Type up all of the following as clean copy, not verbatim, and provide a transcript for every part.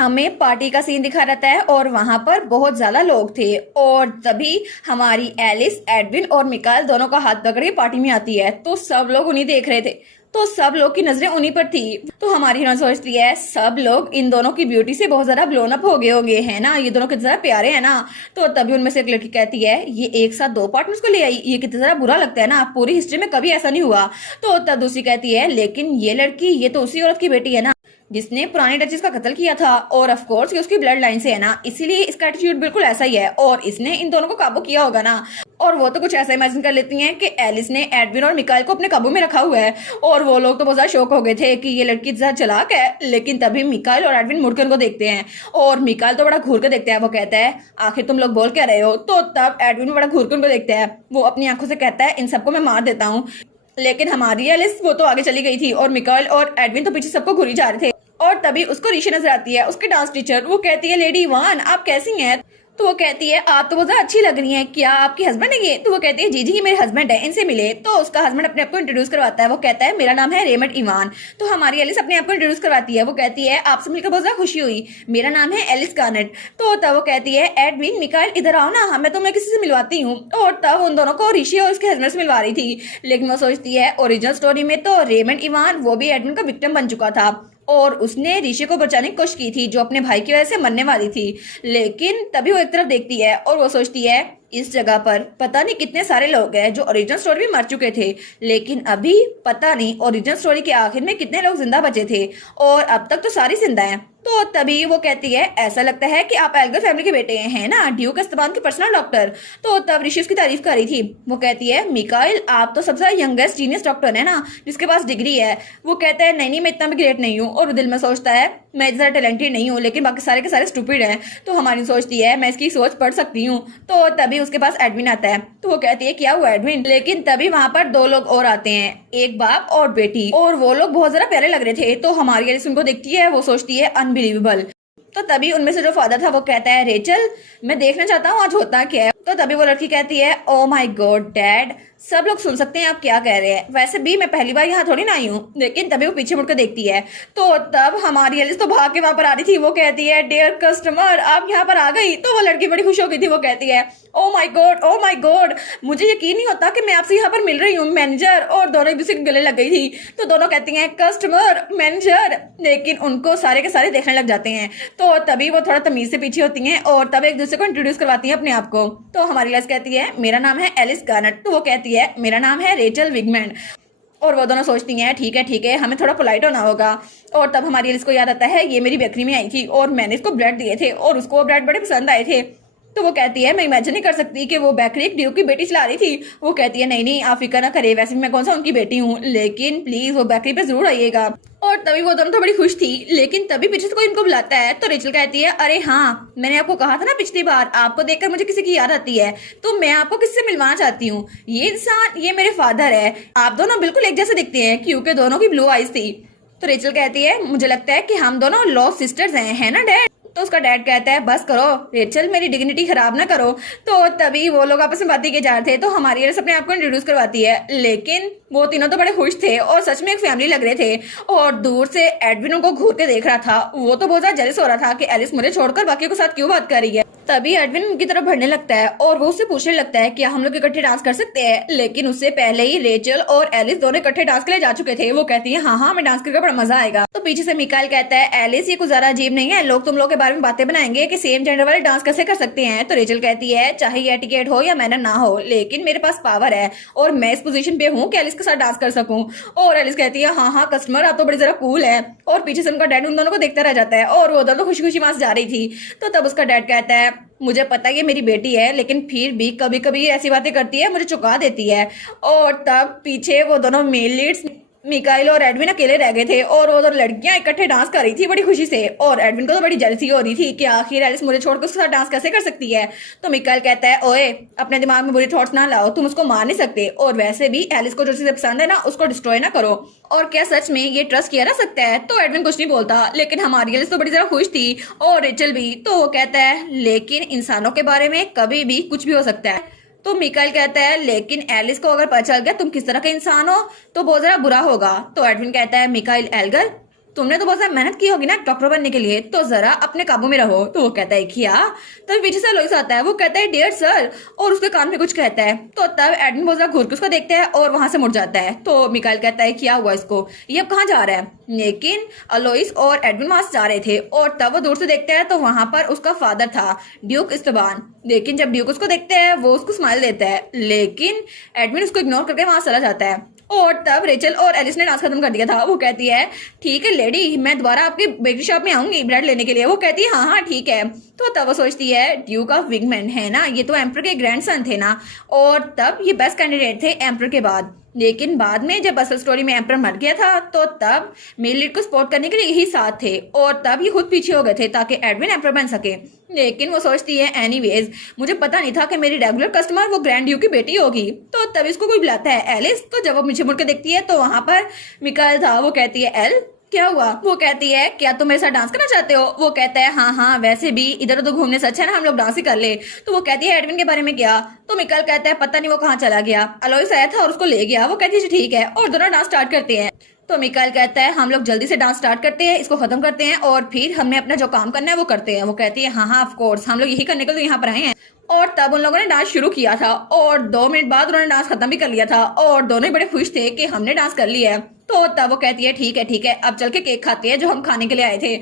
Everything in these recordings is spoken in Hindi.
हमें पार्टी का सीन दिखा रहता है और वहां पर बहुत ज्यादा लोग थे और तभी हमारी एलिस, एडविन और मिकाएल दोनों का हाथ पकड़ के पार्टी में आती है। तो सब लोग उन्हीं देख रहे थे, तो सब लोग की नजरें उन्हीं पर थी। तो हमारी हीरोइन सोचती है सब लोग इन दोनों की ब्यूटी से बहुत ज्यादा ब्लोन अप हो गए होंगे, है ना, ये दोनों कितने ज्यादा प्यारे हैं ना। तो तभी उनमें से एक लड़की कहती है ये एक साथ दो पार्टनर्स को ले आई, ये कितना ज्यादा बुरा लगता है ना, पूरी हिस्ट्री में कभी ऐसा नहीं हुआ। तो तब दूसरी कहती है लेकिन ये लड़की, ये तो उसी औरत की बेटी है ना जिसने पुरानी डचेस का कत्ल किया था, और ऑफ कोर्स ये उसकी ब्लड लाइन से है ना, इसीलिए इसका एटीट्यूड बिल्कुल ऐसा ही है और इसने इन दोनों को काबू किया होगा ना। और वो तो कुछ ऐसा इमेजिन कर लेती हैं कि एलिस ने एडविन और मिकाएल को अपने काबू में रखा हुआ है। और वो लोग तो बहुत ज्यादा शौक हो गए थे कि ये लड़की ज्यादा चालाक है। लेकिन तभी मिकाएल और एडविन मुड़कर उनको देखते हैं और मिकाएल तो बड़ा घूर कर देखता है। वो कहता है आखिर तुम लोग बोल क्या रहे हो। तो तब एडविन बड़ा घूर कर उनको देखता है, वो अपनी आंखों से कहता है इन सबको मैं मार देता हूँ। लेकिन हमारी एलिस वो तो आगे चली गई थी और मिकाएल और एडविन तो पीछे सबको घूरी जा रहे थे। और तभी उसको ऋषि नजर आती है, उसके डांस टीचर। वो कहती है लेडी वान आप कैसी हैं। तो वो कहती है आप तो बहुत अच्छी लग रही हैं, क्या आपकी हस्बैंड है ये। तो वो कहती है जी जी ये मेरे हस्बैंड है, इनसे मिले। तो उसका हस्बैंड अपने आप को इंट्रोड्यूस करवाता है, वो कहता है मेरा नाम है रेमंड इवान। तो हमारी एलिस अपने आप को इंट्रोड्यूस करवाती है, वो कहती है आपसे मिलकर बहुत ज्यादा खुशी हुई, मेरा नाम है एलिस गार्नेट। तो तब वो कहती है एडविन मिकाएल इधर आओ ना, मैं तुम्हें किसी से मिलवाती हूँ। और तब उन दोनों को ऋषि और उसके हस्बैंड से मिलवा रही थी। लेकिन वो सोचती है ओरिजिनल स्टोरी में तो रेमंड इवान वो भी एडविन का विक्टिम बन चुका था और उसने ऋषि को बचाने की कोशिश की थी जो अपने भाई की वजह से मरने वाली थी। लेकिन तभी वो एक तरफ देखती है और वो सोचती है इस जगह पर पता नहीं कितने सारे लोग हैं जो ओरिजिनल स्टोरी में मर चुके थे, लेकिन अभी पता नहीं ओरिजिनल स्टोरी के आखिर में कितने लोग जिंदा बचे थे, और अब तक तो सारी जिंदा हैं। तो तभी वो कहती है ऐसा लगता है कि आप एल्गर फैमिली के बेटे हैं ना, ड्यूक एस्टेबान के पर्सनल डॉक्टर। तो तब ऋषि उसकी तारीफ कर रही थी, वो कहती है मिकाएल आप तो सबसे यंगेस्ट जीनियस डॉक्टर है ना जिसके पास डिग्री है। वो कहता है नहीं नहीं मैं इतना भी ग्रेट नहीं हूँ, और दिल में सोचता है मैं इतना टैलेंटेड नहीं हूँ लेकिन बाकी सारे के सारे स्टूपिड हैं। तो हमारी सोचती है मैं इसकी सोच पढ़ सकती हूँ। तो तभी उसके पास एडविन आता है, तो वो कहती है क्या हुआ एडविन। लेकिन तभी वहां पर दो लोग और आते हैं, एक बाप और बेटी, और वो लोग बहुत ज्यादा प्यारे लग रहे थे। तो हमारी एलिस उनको देखती है, वो सोचती है अनबिलीवेबल। तो तभी उनमें से जो फादर था वो कहता है रेचल मैं देखना चाहता हूँ आज होता क्या है। तो तभी वो लड़की कहती है ओ माय गॉड डैड, सब लोग सुन सकते हैं आप क्या कह रहे हैं, वैसे भी मैं पहली बार यहाँ थोड़ी ना आई हूँ। लेकिन तभी वो पीछे मुड़कर देखती है, तो तब हमारी एलिस तो भाग के वहां पर आ रही थी। वो कहती है डियर कस्टमर आप यहाँ पर आ गई। तो वो लड़की बड़ी खुश हो गई थी, वो कहती है ओ माय गॉड मुझे यकीन नहीं होता कि मैं आपसे यहाँ पर मिल रही हूँ मैनेजर। और दोनों एक दूसरे के गले लग गई थी। तो दोनों कहती हैं कस्टमर मैनेजर, लेकिन उनको सारे के सारे देखने लग जाते हैं। तो तभी वो थोड़ा तमीज से पीछे होती हैं और तब एक दूसरे को इंट्रोड्यूस करवाती हैं अपने आप को। तो हमारी एलिस कहती है मेरा नाम है एलिस गार्नेट। तो वो कहती है मेरा नाम है रेचल विगमैन। और वो दोनों सोचती हैं ठीक है हमें थोड़ा पोलाइट होना होगा। और तब हमारी एलिस को याद आता है ये मेरी बेकरी में आई थी और मैंने इसको ब्रेड दिए थे और उसको वो ब्रेड बड़े पसंद आए थे। तो वो कहती है मैं इमेजिन नहीं कर सकती कि वो बेकरी एक ड्यूक की बेटी चला रही थी। वो कहती है नहीं नहीं आप फिक्र ना करे, वैसे भी मैं कौन सा उनकी बेटी हूँ, लेकिन प्लीज वो बेकरी पे जरूर आइएगा। और तभी वो दोनों तो बड़ी खुश थी। लेकिन तभी पीछे से कोई इनको बुलाता है, तो रेचल कहती है अरे हाँ मैंने आपको कहा था ना पिछली बार, आपको देखकर मुझे किसी की याद आती है, तो मैं आपको किससे मिलवाना चाहती हूँ। ये इंसान ये मेरे फादर है, आप दोनों बिल्कुल एक जैसे दिखते हैं क्योंकि दोनों की ब्लू आईज थी। तो रेचल कहती है मुझे लगता है कि हम दोनों लॉ सिस्टर्स हैं, है ना डैड। तो उसका डैड कहता है बस करो रेचल मेरी डिग्निटी खराब ना करो। तो तभी वो लोग आपस में बातें किए जा रहे थे। तो हमारी एलिस अपने आप को इंट्रोड्यूस करवाती है, लेकिन वो तीनों तो बड़े खुश थे और सच में एक फैमिली लग रहे थे। और दूर से एडविन उनको घूर के देख रहा था, वो तो बहुत ज्यादा जेलस हो रहा था कि एलिस मुझे छोड़कर बाकी के साथ क्यों बात कर रही है। तभी एडविन उनकी तरफ बढ़ने लगता है और वो उससे पूछने लगता है क्या हम लोग इकट्ठे डांस कर सकते हैं। लेकिन उससे पहले ही रेचल और एलिस दोनों इकट्ठे डांस के लिए जा चुके थे। वो कहती है हाँ मैं डांस करके बड़ा मजा आएगा। तो पीछे से मिकाएल कहता है एलिस ये कुछ ज्यादा अजीब नहीं है, लोग तुम लोग के बारे में बातें बनाएंगे कि सेम जेंडर वाले डांस कैसे कर सकते हैं। तो रेचल कहती है चाहे ये एटिकेट हो या मैनर ना हो, लेकिन मेरे पास पावर है और मैं इस पोजीशन पे हूँ कि एलिस के साथ डांस कर सकूं। और एलिस कहती है हाँ कस्टमर आप तो बड़ी जरा कूल है। और पीछे से उनका डैड उन दोनों को देखता रह जाता है और वो दोनों खुशी खुशी वहां से जा रही थी। तो तब उसका डैड कहता है मुझे पता है ये मेरी बेटी है, लेकिन फिर भी कभी कभी ऐसी बातें करती है, मुझे चुका देती है। और तब पीछे वो दोनों मेल लीड्स मिकाएल और एडविन अकेले रह गए थे और वो दो लड़कियां इकट्ठे डांस कर रही थी बड़ी खुशी से। और एडविन को तो बड़ी जेलसी हो रही थी कि आखिर एलिस मुझे छोड़कर उसके साथ डांस कैसे कर सकती है। तो मिकाएल कहता है ओए अपने दिमाग में बुरी थॉट्स ना लाओ, तुम उसको मार नहीं सकते, और वैसे भी एलिस को जो चीजें पसंद है ना उसको डिस्ट्रॉय ना करो। और क्या सच में ये ट्रस्ट किया जा सकता है। तो एडविन कुछ नहीं बोलता, लेकिन हमारी एलिस तो बड़ी ज्यादा खुश थी और रेचल भी। तो वो कहता है लेकिन इंसानों के बारे में कभी भी कुछ भी हो सकता है। तो मिकाएल कहता है लेकिन एलिस को अगर पता चल गया तुम किस तरह का इंसान हो तो बहुत जरा बुरा होगा। तो एडविन कहता है मिकाएल एल्गर तुमने तो बहुत ज्यादा मेहनत की होगी ना डॉक्टर बनने के लिए, तो जरा अपने काबू में रहो। तो वो कहता है क्या? तब पीछे से लोइस आता है, वो कहता है डियर सर, और उसके कान में कुछ कहता है। तो तब एडमिन बहुत ज्यादा घूर के उसको देखता है और वहां से मुड़ जाता है। तो मिकाइल कहता है क्या हुआ इसको, ये अब कहाँ जा रहा है? लेकिन लोइस और एडमिन वहां से जा रहे थे और तब वो दूर से देखते हैं तो वहां पर उसका फादर था, ड्यूक इस्तबान। लेकिन जब ड्यूक उसको देखते हैं वो उसको स्माइल देता है, लेकिन एडमिन उसको इग्नोर करके वहां चला जाता है। और तब रेचल और एलिस ने डांस खत्म कर दिया था। वो कहती है ठीक है लेडी, मैं दोबारा आपकी बेकरी शॉप में आऊंगी ब्रेड लेने के लिए। वो कहती है हाँ हाँ ठीक है। तो तब वो सोचती है ड्यूक ऑफ विंगमैन है ना, ये तो एम्पर के ग्रैंडसन थे ना, और तब ये बेस्ट कैंडिडेट थे एम्पर के बाद। लेकिन बाद में जब असल स्टोरी में एम्पर मर गया था तो तब मेल लीड को सपोर्ट करने के लिए यही साथ थे, और तब ये खुद पीछे हो गए थे ताकि एडविन एम्पर बन सके। लेकिन वो सोचती है एनीवेज, मुझे पता नहीं था कि मेरी रेगुलर कस्टमर वो ग्रैंड ड्यू की बेटी होगी। तो तब इसको कोई बुलाता है एलिस। तो जब वो पीछे मुड़ के देखती है तो वहां पर मिकाइल था। वो कहती है एल क्या हुआ? वो कहती है क्या तुम मेरे साथ डांस करना चाहते हो? वो कहता है हाँ हाँ, वैसे भी इधर उधर घूमने से अच्छा है ना हम लोग डांस ही कर ले। तो वो कहती है एडविन के बारे में क्या? तो मिकाइल कहता है पता नहीं वो कहाँ चला गया, अलोइस आया था और उसको ले गया। वो कहती है ठीक है, और दोनों डांस स्टार्ट करते हैं। तो मिकाइल कहता है हम लोग जल्दी से डांस स्टार्ट करते हैं, इसको खत्म करते हैं और फिर हमने अपना जो काम करना है वो करते हैं। वो कहती है हाँ हाँ ऑफ कोर्स, हम लोग यही करने के लिए यहाँ पर आए हैं। और तब उन लोगों ने डांस शुरू किया था और 2 मिनट बाद उन्होंने डांस खत्म भी कर लिया था और दोनों ही बड़े खुश थे कि हमने डांस कर लिया है। तो तब वो कहती है ठीक है अब चल के केक खाते हैं जो हम खाने के लिए आए थे।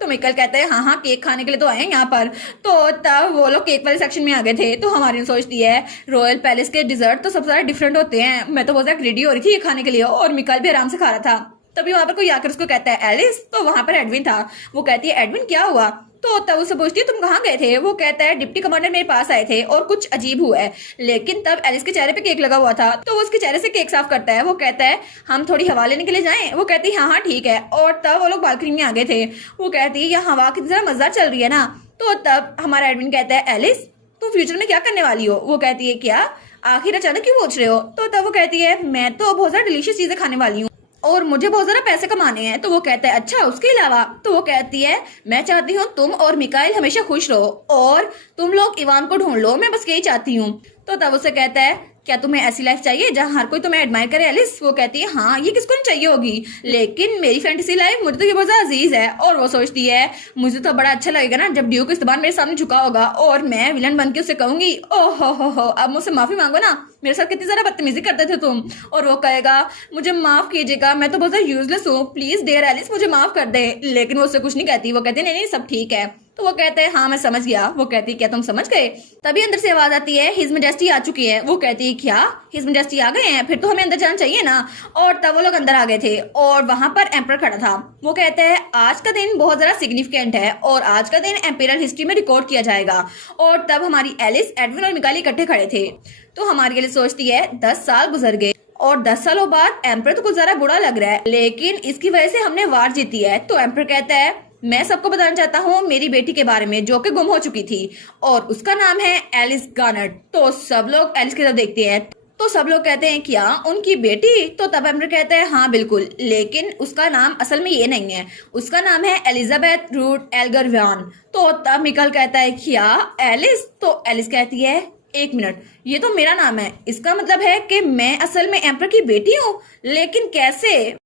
तो मिकल कहते हैं हाँ हाँ केक खाने के लिए तो आए हैं यहाँ पर। तो तब वो लोग केक वाले सेक्शन में आ गए थे। तो हमारी सोचती है रॉयल पैलेस के डिजर्ट तो सबसे ज्यादा डिफरेंट होते हैं, मैं तो बहुत ज्यादा ग्रीडी हो रही थी ये खाने के लिए, और मिकल भी आराम से खा रहा था। तभी वहां पर कोई आकर उसको कहता है एलिस। तो वहां पर एडविन था। वो कहती है एडविन क्या हुआ? तो तब उससे पूछती है तुम कहाँ गए थे? वो कहता है डिप्टी कमांडर मेरे पास आए थे और कुछ अजीब हुआ है। लेकिन तब एलिस के चेहरे पे केक लगा हुआ था तो वो उसके चेहरे से केक साफ करता है। वो कहता है हम थोड़ी हवा लेने के लिए जाएं? वो कहती है हाँ हाँ ठीक है। और तब वो लोग बालकनी में आ गए थे। वो कहती है यहाँ हवा कितनी ज्यादा मजेदार चल रही है ना। तो तब हमारा एडमिन कहता है एलिस तुम फ्यूचर में क्या करने वाली हो? वो कहती है क्या आखिर अचानक क्यों पूछ रहे हो? तो तब वो कहती है मैं तो बहुत ज्यादा डिलीशियस चीजें खाने वाली हूँ और मुझे बहुत ज्यादा पैसे कमाने हैं। तो वो कहता है अच्छा उसके अलावा? तो वो कहती है मैं चाहती हूँ तुम और मिकाइल हमेशा खुश रहो और तुम लोग इवान को ढूंढ लो, मैं बस यही चाहती हूँ। तो तब उसे कहता है क्या तुम्हें ऐसी लाइफ चाहिए जहाँ हर कोई तुम्हें एडमायर करे एलिस? वो कहती है हाँ ये किसको नहीं चाहिए होगी, लेकिन मेरी फैंटेसी लाइफ मुझे तो ये बहुत ज्यादा अजीज है। और वो सोचती है मुझे तो बड़ा अच्छा लगेगा ना जब ड्यूक इस्तबान मेरे सामने झुका होगा और मैं विलन बन के उससे कहूंगी ओह हो अब मुझसे माफी मांगो ना, मेरे साथ कितनी ज्यादा बदतमीजी करते थे तुम। और वो कहेगा मुझे माफ कीजिएगा, मैं तो बहुत ज्यादा यूजलेस हूँ, प्लीज डियर एलिस मुझे माफ कर दे। लेकिन वो उससे कुछ नहीं कहती। वो कहती नहीं नहीं सब ठीक है। तो वो कहते हैं हाँ मैं समझ गया। वो कहती है क्या तुम समझ गए? तभी अंदर से आवाज आती है हिज मेजेस्टी आ चुकी है। वो कहती है क्या हिज मेजेस्टी आ गए हैं? फिर तो हमें अंदर जाना चाहिए ना। और तब वो लोग अंदर आ गए थे और वहां पर एम्पर खड़ा था। वो कहते हैं आज का दिन बहुत ज्यादा सिग्निफिकेंट है और आज का दिन एम्पेरल हिस्ट्री में रिकॉर्ड किया जाएगा। और तब हमारी एलिस एडविन और मिकाइल इकट्ठे खड़े थे। तो हमारी एलिस सोचती है 10 साल गुजर गए और 10 सालों बाद एम्पर तो कुछ ज्यादा बुरा लग रहा है, लेकिन इसकी वजह से हमने वार जीती है। तो एम्पर कहता है मैं सबको बताना चाहता हूँ मेरी बेटी के बारे में जो कि गुम हो चुकी थी और उसका नाम है एलिस गार्नेट। तो सब लोग एलिस की तरफ देखते हैं तो सब लोग कहते हैं क्या उनकी बेटी? तो तब एम्पर कहता है हाँ बिल्कुल, लेकिन उसका नाम असल में ये नहीं है, उसका नाम है एलिजाबेथ रूट एल्गरव्यान। तो तब मिकाइल कहता है क्या एलिस? तो एलिस कहती है एक मिनट, ये तो मेरा नाम है, इसका मतलब है कि मैं असल में एम्पर की बेटी हूँ, लेकिन कैसे?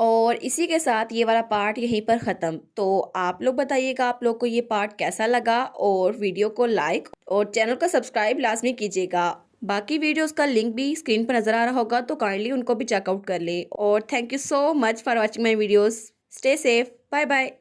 और इसी के साथ ये वाला पार्ट यहीं पर ख़त्म। तो आप लोग बताइएगा आप लोग को ये पार्ट कैसा लगा, और वीडियो को लाइक और चैनल को सब्सक्राइब लाजमी कीजिएगा। बाकी वीडियोस का लिंक भी स्क्रीन पर नज़र आ रहा होगा तो काइंडली उनको भी चेकआउट कर ले। और thank you so much for watching my videos. Stay safe, bye bye.